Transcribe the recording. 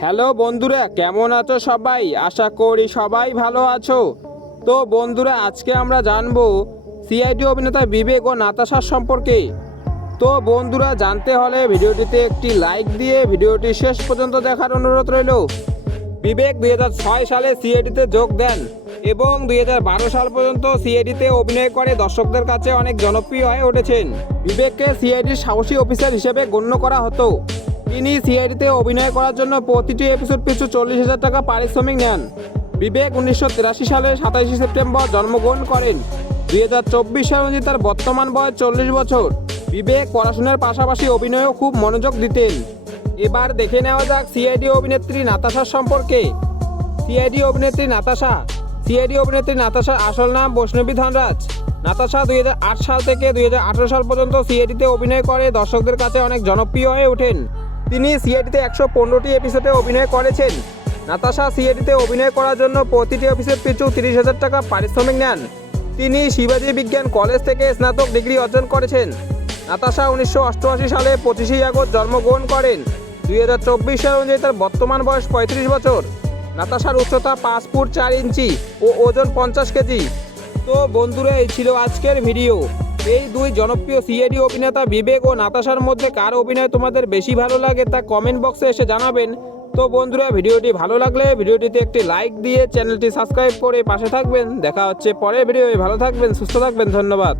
Hello বন্ধুরা, কেমন আছো সবাই? আশা করি সবাই ভালো আছো। তো বন্ধুরা, আজকে আমরা জানব সিআইডি অভিনেতা বিবেক ও নাতাশার সম্পর্কে। তো বন্ধুরা, জানতে হলে ভিডিওটিতে একটি লাইক দিয়ে ভিডিওটি শেষ পর্যন্ত দেখার অনুরোধ রইল। বিবেক দুই হাজার ছয় সালে সিআইডিতে যোগ দেন এবং দুই হাজার বারো সাল পর্যন্ত সিআইডিতে অভিনয় করে। দর্শকদের কাছে অনেক জনপ্রিয় হয়ে উঠেছেন। বিবেককে সিআইডির সাহসী অফিসার হিসেবে গণ্য করা হতো। তিনি সিআইডিতে অভিনয় করার জন্য প্রতিটি এপিসোড পিছু চল্লিশ হাজার টাকা পারিশ্রমিক নেন। বিবেক উনিশশো তিরাশি সালে সাতাশে সেপ্টেম্বর জন্মগ্রহণ করেন। দুই হাজার চব্বিশ সাল অনুযায়ী তার বর্তমান বয়স চল্লিশ বছর। বিবেক পড়াশোনার পাশাপাশি অভিনয়েও খুব মনোযোগ দিতেন। এবার দেখে নেওয়া যাক সিআইডি অভিনেত্রী নাতাশার সম্পর্কে। সিআইডি অভিনেত্রী নাতাশা। সিআইডি অভিনেত্রী নাতাশার আসল নাম বৈষ্ণবী ধনরাজ। নাতাশা দুই হাজার আট সাল থেকে দুই হাজার আঠারো সাল পর্যন্ত সিআইডিতে অভিনয় করে। দর্শকদের কাছে অনেক জনপ্রিয় হয়ে ওঠেন। তিনি সিআইডিতে একশো পনেরোটি এপিসোডে অভিনয় করেছেন। নাতাশা সিআইডিতে অভিনয় করার জন্য প্রতিটি এপিসোড পিছু তিরিশ হাজার টাকা পারিশ্রমিক নেন। তিনি শিবাজী বিজ্ঞান কলেজ থেকে স্নাতক ডিগ্রি অর্জন করেছেন। নাতাশা উনিশশো অষ্টআশি সালে পঁচিশে আগস্ট জন্মগ্রহণ করেন। দুই হাজার চব্বিশ সাল অনুযায়ী তার বর্তমান বয়স পঁয়ত্রিশ বছর। নাতাশার উচ্চতা পাঁচ ফুট চার ইঞ্চি ও ওজন পঞ্চাশ কেজি। তো বন্ধুরা, এই ছিল আজকের ভিডিও এই দুই জনপ্রিয় সিএডি অভিনেতা বিবেক ও নাতাশার মধ্যে কার অভিনয় তোমাদের বেশি ভালো লাগে তা কমেন্ট বক্সে এসে জানাবেন। তো বন্ধুরা, ভিডিওটি ভালো লাগলে ভিডিওটিতে একটি লাইক দিয়ে চ্যানেলটি সাবস্ক্রাইব করে পাশে থাকবেন। দেখা হচ্ছে পরের ভিডিও ভালো থাকবেন, সুস্থ থাকবেন, ধন্যবাদ।